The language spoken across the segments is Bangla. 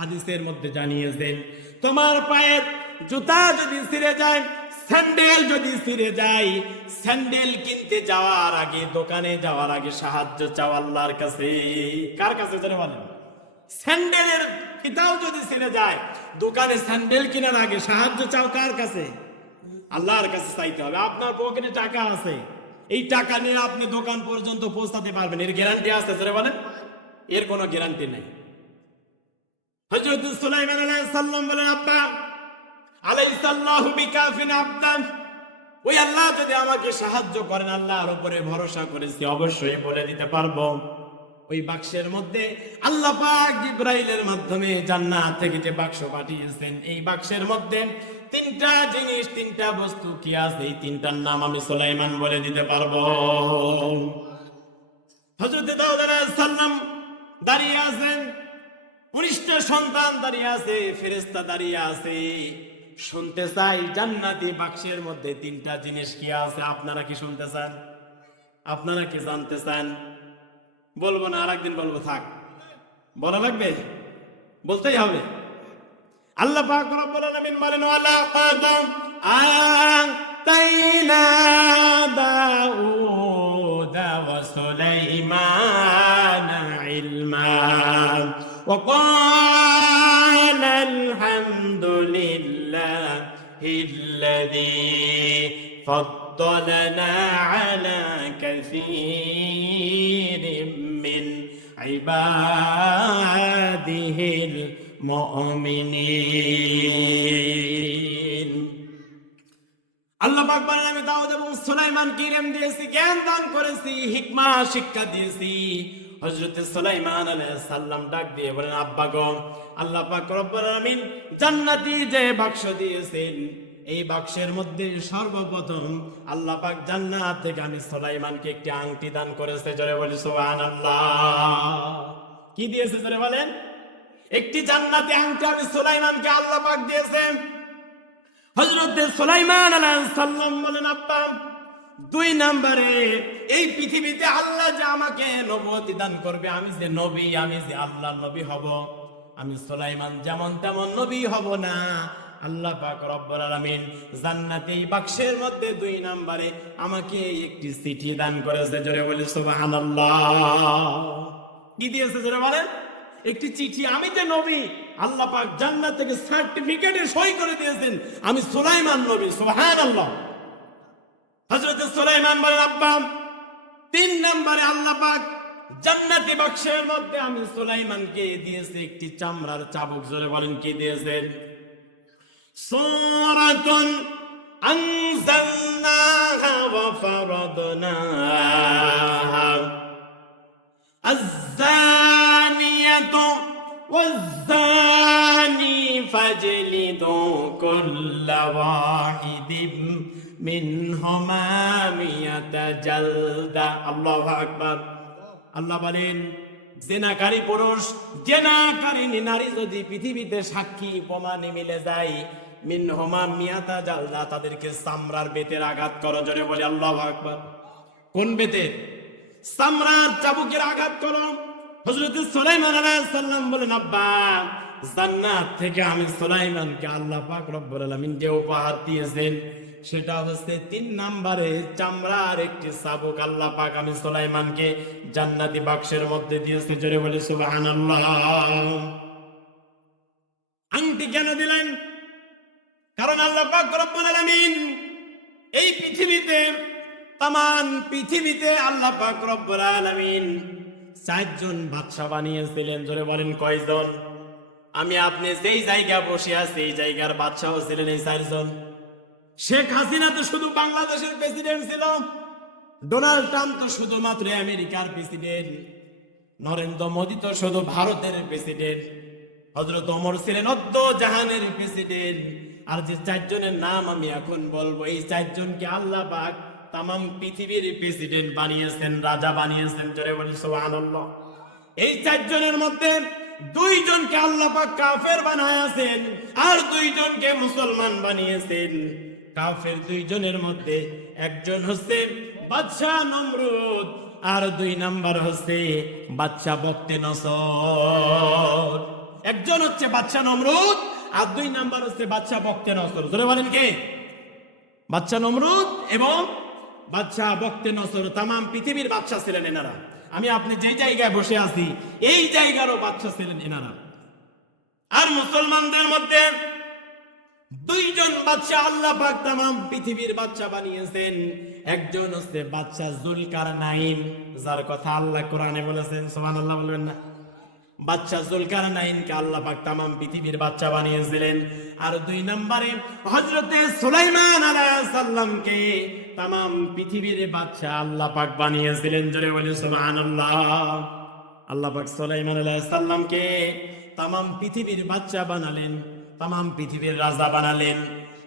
হাদিসের মধ্যে জানিয়েছেন, তোমার পায়ের জুতা যদি ছিঁড়ে যায়, স্যান্ডেল যদি ছিঁড়ে যায়, স্যান্ডেল কিনতে যাওয়ার আগে, দোকানে যাওয়ার আগে সাহায্য চাও আল্লাহর কাছে। কার কাছে জানেন? বলেন। স্যান্ডেলের ফিতাও যদি ছিঁড়ে যায়, দোকানে স্যান্ডেল কেনার আগে সাহায্য চাও কার কাছে? আল্লাহর কাছে চাইতে হবে। আপনার পকেটে টাকা আছে, এই টাকা নিয়ে আপনি দোকান পর্যন্ত পৌঁছাতে পারবেন, এর গ্যারান্টি আছে? বলেন। এর কোনো গ্যারান্টি নেই। হযরত সুলাইমান আলাইহিস সালাম বলেন, আব্বা আলাইসাল্লাহু বিকাফিন আবদান, ওই আল্লাহ যদি আমাকে সাহায্য করেন, আল্লাহর উপরে ভরসা করেছি, অবশ্যই বলে দিতে পারবো। ওই বাক্সের মধ্যে আল্লাহ পাক জিবরাইলের মাধ্যমে জান্নাত থেকে যে বাক্স পাঠিয়েছেন, এই বাক্সের মধ্যে তিনটা জিনিস, তিনটা বস্তু কি আছে, এই তিনটার নাম আমি সুলাইমান বলে দিতে পারবো। হযরত দাউদ আলাইহিস সালাম দাঁড়িয়ে আছেন, 19টা সন্তান দাঁড়িয়ে আছে, ফেরেশতা দাঁড়িয়ে আছে, শুনতে চাই জান্নাতি বাক্সের মধ্যে তিনটা জিনিস কি আছে। আপনারা কি শুনতে চান? আপনারা কি জানতে চান? বলবো না, আরেকদিন বলবো? থাক, বলা লাগবে, বলতেই হবে। আল্লাহ পাক রব্বুল আলামিন বলেন, ওয়ালা কাদ আতাইনা দাউদা ওয়া সুলাইমানা ইলমা ওয়া ক্বালা আলহামদুলিল্লাহিল্লাযী ফাদ্দালানা আলা কাসীরিম মিন ইবাদিহিল মুমিনিন। আল্লাহ পাক বলেন, আমি দাউদ এবং সুলাইমানকে ইলম দিয়েছি, জ্ঞান দান করেছি, হিকমা শিক্ষা দিয়েছি। হযরত সুলাইমান আলাইহিস সালাম ডাক দিয়ে বলেন, আব্বা গো, আল্লাহ পাক রব্বুল আলামিন জান্নাতি যে বাক্স দিয়েছেন, এই বাক্সের মধ্যে সর্বপ্রথম আল্লাহ পাক জান্নাত থেকে আমি সুলাইমানকে একটি আংটি দান করেছে। জোরে বলি সুবহানাল্লাহ। কি দিয়েছে জোরে বলেন? একটি জান্নাতি আংটি আমি সুলাইমানকে আল্লাহ পাক দিয়েছেন। হযরত সুলাইমান আলাইহিস সালাম বলেন, আব্বা, 2 নম্বরে এই পৃথিবীতে আল্লাহ যে আমাকে নবুয়ত দান করবে, আমি যে নবী, আমি যে আল্লাহর নবী হব, আমি সুলাইমান যেমন তেমন নবী হব না। আল্লাহ পাক রব্বুল আলামিন জান্নাতি বাক্সের মধ্যে 2 নম্বরে আমাকে একটি চিঠি দান করেছে। জোরে বলি সুবহানাল্লাহ। কি দিয়েছে জোরে বলেন? একটি চিঠি। আমি যে নবী, আল্লাহ পাক জান্নাত থেকে সার্টিফিকেটে সই করে দিয়েছেন আমি সুলাইমান নবী। সুবহানাল্লাহ। হযরত সুলাইমান বলেন, আব্বা, 3 নম্বরে আল্লাহ পাক জান্নাতি বাক্সের মধ্যে আমি সুলাইমানকে দিয়েছে একটি চামড়ার চাবুক। জোরে বলেন, কি দিয়েছেন? সূরাতুন আনজালনাহা ওয়া ফারাদনাহা আয-যানিয়াতু ওয়াজ-যানি ফাজলিদু কুল্লা ওয়াহিদিম মিনহুমা মিয়াতা জালদা। আল্লাহু আকবার। আল্লাহ বলেন, জেনাকারী পুরুষ, জেনাকারী নারী যদি পৃথিবীতে সাক্ষী প্রমাণে মিলে যায়, মিনহুমা মিয়াতা জালদা, তাদেরকে চামড়ার বেতের আঘাত করো। জোরে বলি আল্লাহু আকবার। কোন বেতের? চামড়ার চাবুকের আঘাত করো। হযরত সুলাইমান আলাইহিস সালাম বলেন, আব্বা, জান্নাত থেকে আমি সুলাইমানকে আল্লাহ পাক রব্বুল আলামিন যে উপহার দিয়েছেন, সেটা হচ্ছে 3 নম্বরে চামড়ার একটি চাবুক আল্লাহ পাক আমি সুলাইমানকে জান্নাতি বাক্সের মধ্যে দিয়েছে। জোরে বলি সুবহানাল্লাহ। আংটি কেন দিলেন? কারণ আল্লাহ পাক রব্বুল আলামিন এই পৃথিবীতে, তামাম পৃথিবীতে আল্লাহ পাক রব্বুল আলামিন 4 জন বাদশা বানিয়েছিলেন। জোরে বলেন, কয়জন? আমি আপনি যেই জায়গা বসে আছি, এই জায়গার বাদশা ছিলেন এই 4 জন। শেখ হাসিনা তো শুধু বাংলাদেশের প্রেসিডেন্ট ছিল, ডোনাল্ড ট্রাম্প তো শুধুমাত্র আমেরিকার প্রেসিডেন্ট, নরেন্দ্র মোদী তো শুধু ভারতের প্রেসিডেন্ট, হযরত ওমর ছিলেন অদ্য জাহানের প্রেসিডেন্ট। আর যে 4 জনের নাম আমি এখন বলবো, এই 4 জনকে আল্লাহ পাক তামাম পৃথিবীর প্রেসিডেন্ট বানিয়েছেন, রাজা বানিয়েছেন। জোরে বলি সুবহানাল্লাহ। এই 4 জনের মধ্যে 2 জনকে আল্লাহ পাক কাফের বানায়াছেন, আর 2 জনকে মুসলমান বানিয়েছেন। কাফের 2 জনের মধ্যে একজন হচ্ছে বাদশাহ নমরুদ, আর 2 নাম্বার হচ্ছে বাদশাহ বক্তে নসর। একজন হচ্ছে বাদশা নমরুদ, আর 2 নাম্বার হচ্ছে বাদশা বক্তে নসর। ধরে বলেন কে? বাদশা নমরুদ এবং বাদশা বক্তে নসর। তাম পৃথিবীর বাদশা ছিলেন এনারা। আমি আপনি যে জায়গায় বসে আছি এই জায়গারও বাদশা ছিলেন এনারা। আর মুসলমানদের মধ্যে 2 জন বাদশা আল্লাহ পাক তাম পৃথিবীর বাদশা বানিয়েছেন। একজন হচ্ছে বাদশা যুলকারনাইন, যার কথা আল্লাহ কোরআনে বলেছেন, সুবহানাল্লাহ বলবেন না? বাদশা যুলকারনাইনকে আল্লাহ পাক তাম পৃথিবীর বাদশা বানিয়েছিলেন। আর 2 নম্বরে হযরতে সুলাইমান আলাইহিস সালামকে তাম পৃথিবীর বাদশা আল্লাহ পাক বানিয়েছিলেন। জোরে বলি সুবহানাল্লাহ। আল্লাহ পাক সুলাইমান আলাইহিস সালামকে তাম পৃথিবীর বাদশা বানালেন, তাম পৃথিবীর রাজা বানালেন।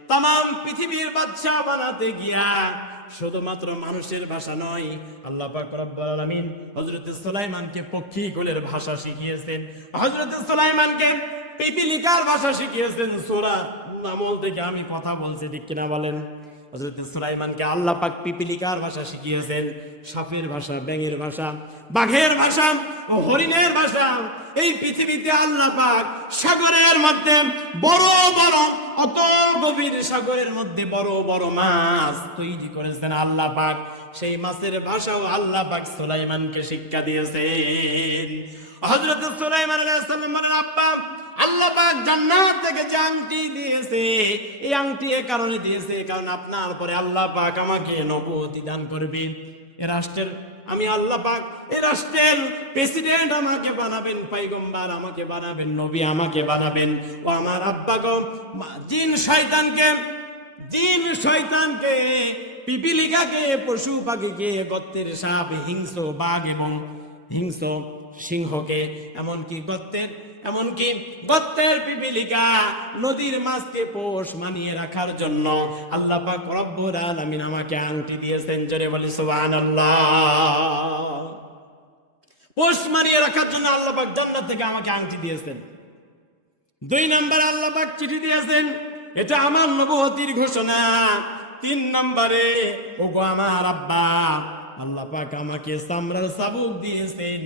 তাম পৃথিবীর বাদশা বানাতে গিয়া শুধুমাত্র মানুষের ভাষা নয়, আল্লাহ পাক রব্বুল আলামিন হযরত সুলাইমানকে পক্ষী কুলের ভাষা শিখিয়েছেন, হযরত সুলাইমানকে পিপিলিকার ভাষা শিখিয়েছেন। সূরা নামল থেকে আমি কথা বলছি, ঠিক কিনা বলেন? হযরত সুলাইমানকে আল্লাহ পাক পিপিলিকার ভাষা শিখিয়েছেন, সাপের ভাষা, ব্যাঙের ভাষা, বাঘের ভাষা, হরিণের ভাষা। এই পৃথিবীতে আল্লাহ পাক সাগরের মধ্যে বড় বড়, অত গভীর সাগরের মধ্যে বড় বড় মাছ তৈরি করেছেন আল্লাহ পাক। সেই মাছের ভাষাও আল্লাহ পাক সুলাইমানকে শিক্ষা দিয়েছেন। হযরত সুলাইমান আলাইহিস সালাম বলেন, আব্বা, আল্লাহ পাক জান্নাত থেকে যে আংটি দিয়েছে, এই আংটি এ কারণে দিয়েছে কারণ আপনার পরে আল্লাহ পাক আমাকে নবুয়তি দান করবে। এ রাষ্ট্রের আমি আল্লাহ পাক এই রাষ্ট্রের প্রেসিডেন্ট আমাকে বানাবেন, পয়গম্বর আমাকে বানাবেন, নবী আমাকে বানাবেন। ও আমার আব্বা গো, জিন শয়তানকে, পিপিলিকাকে, পশু পাখিকে, গর্তের সাপ, হিংস্র বাঘ এবং হিংস্র সিংহকে, এমনকি গর্তের পিপিলিকা, নদীর মাছকে পোষ মানিয়ে রাখার জন্য আল্লাহ পাক রব্বুল আলামিন আমাকে আংটি দিয়েছেন। জোরে বলি সুবহানাল্লাহ। পোষ মানিয়ে রাখার জন্য আল্লাহ পাক জান্নাত থেকে আমাকে আংটি দিয়েছেন। 2 নম্বরে আল্লাহ পাক চিঠি দিয়েছেন, এটা আমার নবুয়তির ঘোষণা। 3 নম্বরে, ওগো আমার আব্বা, আল্লাহ পাক আমাকে চামড়ার চাবুক দিয়েছেন।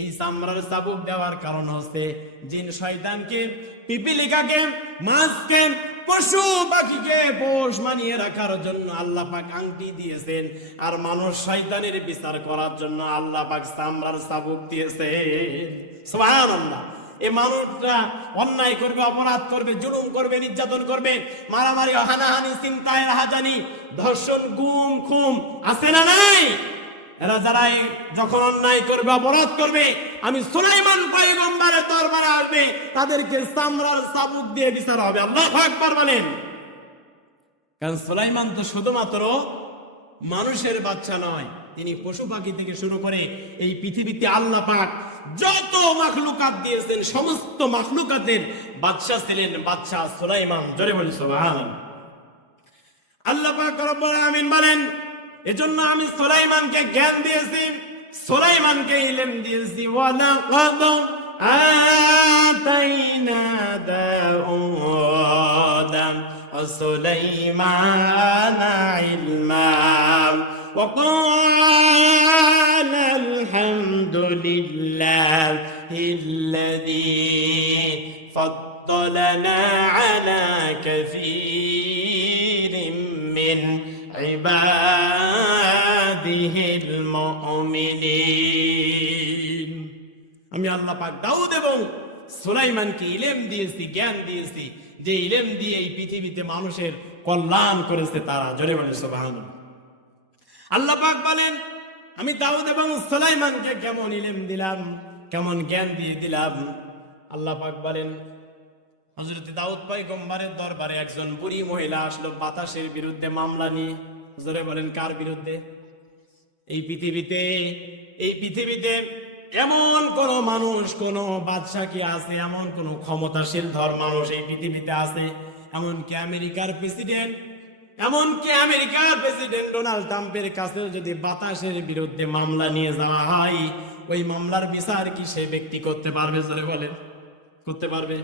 এই চামড়ার চাবুক দেওয়ার কারণ হচ্ছে জিন শয়তানকে, পিপিলিকাকে, মাছকে, পশু পাখিকে পোষ মানিয়ে রাখার জন্য আল্লাহ পাক আংটি দিয়েছেন। আর মানুষ শয়তানের বিচার করার জন্য আল্লাহ পাক চামড়ার চাবুক দিয়েছেন। সুবহানাল্লাহ। এই মানুষরা অন্যায় করবে, অপরাধ করবে, জুলুম করবে, নির্যাতন করবে, মারামারি, হানাহানি, চিন্তায় রাহাজানি, ধর্ষণ, গুম খুম আছে না নাই? এরা যারা যখন অন্যায় করবে, অপরাধ করবে, আমি সুলাইমান পয়গম্বরের দরবারে আসবে, তাদেরকে চামড়ার চাবুক দিয়ে বিচার হবে। আল্লাহু আকবার বলেন। কারণ সুলাইমান তো শুধুমাত্র মানুষের বাচ্চা নয়, তিনি পশু পাখি থেকে শুরু করে এই পৃথিবীতে আল্লাহ পাক যত মাখলুকাত দিয়েছেন সমস্ত মাখলুকাতের বাদশা ছিলেন বাদশা সুলাইমান। জোরে বলি সুবহানাল্লাহ। আল্লাহ পাক রব্বুল আলামিন বলেন, এজন্য আমি সুলাইমানকে জ্ঞান দিয়েছি, সুলাইমানকে ইলম দিয়েছি। ওয়ালাকাদ আতাইনা দাউদা ওয়া সুলাইমানা ইলমা ওয়া ক্বালা আলহামদুলিল্লাহিল্লাযী ফাদ্দালানা আলা কাসীরিম মিন ইবাদিহিল মুমিনিন। আমি আল্লাহ পাক দাউদ এবং সুলাইমানকে ইলম দিয়েছি, জ্ঞান দিয়েছি, যে ইলম দিয়ে এই পৃথিবীতে মানুষের কল্যাণ করেছে তারা। জোরে বলেন সুবহানাল্লাহ। আল্লাহ পাক বলেন, আমি দাউদ এবং সুলাইমানকে কেমন ইলম দিলাম, কেমন জ্ঞান দিয়ে দিলাম। আল্লাহ পাক বলেন, হযরত দাউদ পয়গম্বরের দরবারে একজন বুড়ি মহিলা আসলো বাতাসের বিরুদ্ধে মামলা নিয়ে। জোরে বলেন, কার বিরুদ্ধে? এই পৃথিবীতে এমন কোন মানুষ, কোন বাদশা কি আছে, এমন কোন ক্ষমতাশীল ধর মানুষ এই পৃথিবীতে আছে? এমনকি আমেরিকার প্রেসিডেন্ট ডোনাল্ড ট্রাম্পের কাছে যদি বাতাসের বিরুদ্ধে মামলা নিয়ে যাওয়া হয়, ওই মামলার বিচার কি সে ব্যক্তি করতে পারবে? জোরে বলেন, করতে পারবে?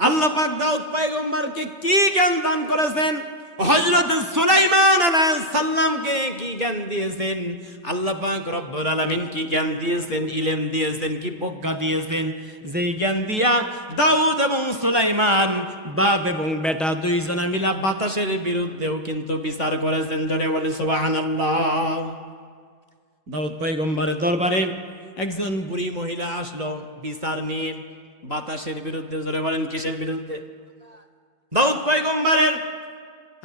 আল্লাহ পাক দাউদ পয়গম্বরকে কি জ্ঞান দান করেছেন? হযরত সুলাইমান আলাইহিস সালামকে কি জ্ঞান দিয়েছেন আল্লাহ পাক রব্বুল আলামিন, কি জ্ঞান দিয়েছেন, ইলম দিয়েছেন, কি প্রজ্ঞা দিয়েছেন, যেই জ্ঞান দিয়া দাউদ এবং সুলাইমান বাপ এবং বেটা দুইজনা মিলা বাতাসের বিরুদ্ধেও কিন্তু বিচার করেছেন। জোরে বলে সুবহানাল্লাহ। দাউদ পয়গম্বরের দরবারে একজন বুড়ি মহিলা আসলো বিচার নিয়ে বাতাসের বিরুদ্ধে। জোরে বলেন কিসের বিরুদ্ধে? দাউদ পয়গম্বরের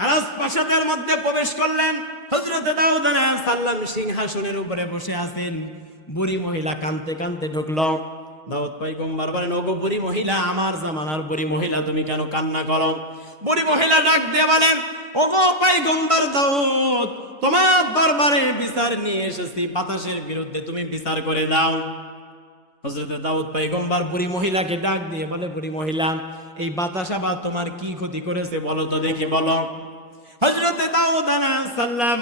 রাজপ্রাসাদের মধ্যে প্রবেশ করলেন। হযরত দাউদ আলাইহিস সালাম সিংহাসনের উপরে বসে আছেন। বুড়ি মহিলা কাঁদতে কাঁদতে ঢুকলো। দাউদ পয়গম্বর বলেন, ওগো বুড়ি মহিলা, আমার জামানার বুড়ি মহিলা, তুমি কেন কান্না করো? বুড়ি মহিলা ডাক দিয়ে বলেন, ওগো পয়গম্বর দাউদ, তোমার দরবারে বিচার নিয়ে এসেছি, বাতাসের বিরুদ্ধে তুমি বিচার করে দাও। হযরত দাউদ পয়গম্বর বুড়ি মহিলাকে ডাক দিয়ে বলে, বুড়ি মহিলা, এই বাতাস আবার তোমার কি ক্ষতি করেছে বলো তো দেখি, বলো। হযরত দাউদ আলাইহিস সালাম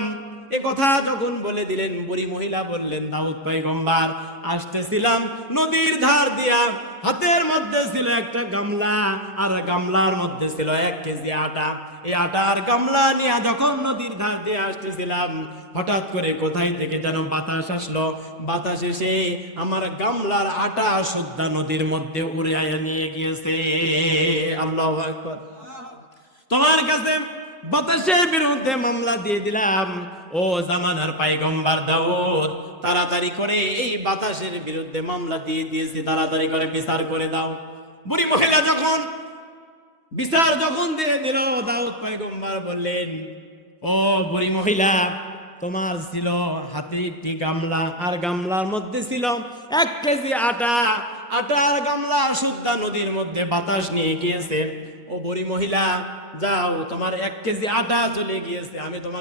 এ কথা যখন বলে দিলেন, বুড়ি মহিলা বললেন, দাউদ পয়গম্বর, আসতেছিলাম নদীর ধার দিয়া, হাতের মধ্যে ছিল একটা গামলা, আর গামলার মধ্যে ছিল 1 কেজি আটা। এই আটা আর গামলা নিয়ে যখন নদীর ধার দিয়ে আসতেছিলাম, হঠাৎ করে কোথায় থেকে যেন বাতাস আসলো। বাতাস এসে আমার গামলার আটা সুদ্ধা নদীর মধ্যে উড়ে নিয়ে গিয়েছে। আল্লাহু আকবার। তোমার কাছে বাতাসের বিরুদ্ধে মামলা দিয়ে দিলাম। ও জামানার পয়গম্বর দাউদ, তাড়াতাড়ি করে এই বাতাসের বিরুদ্ধে মামলা দিয়ে দিয়েছি, তাড়াতাড়ি করে বিচার করে দাও। বুড়ি মহিলা যখন বিচার দিয়ে দিল, দাউদ পয়গম্বর বললেন, ও বুড়ি মহিলা, তোমার ছিল হাতে একটি গামলা, আর গামলার মধ্যে ছিল 1 কেজি আটা। আটা আর গামলা সুদ্ধা নদীর মধ্যে বাতাস নিয়ে গিয়েছে। ও বুড়ি মহিলা, যাও, তোমার 1 কেজি আটা চলে গিয়েছে, আমি তোমাকে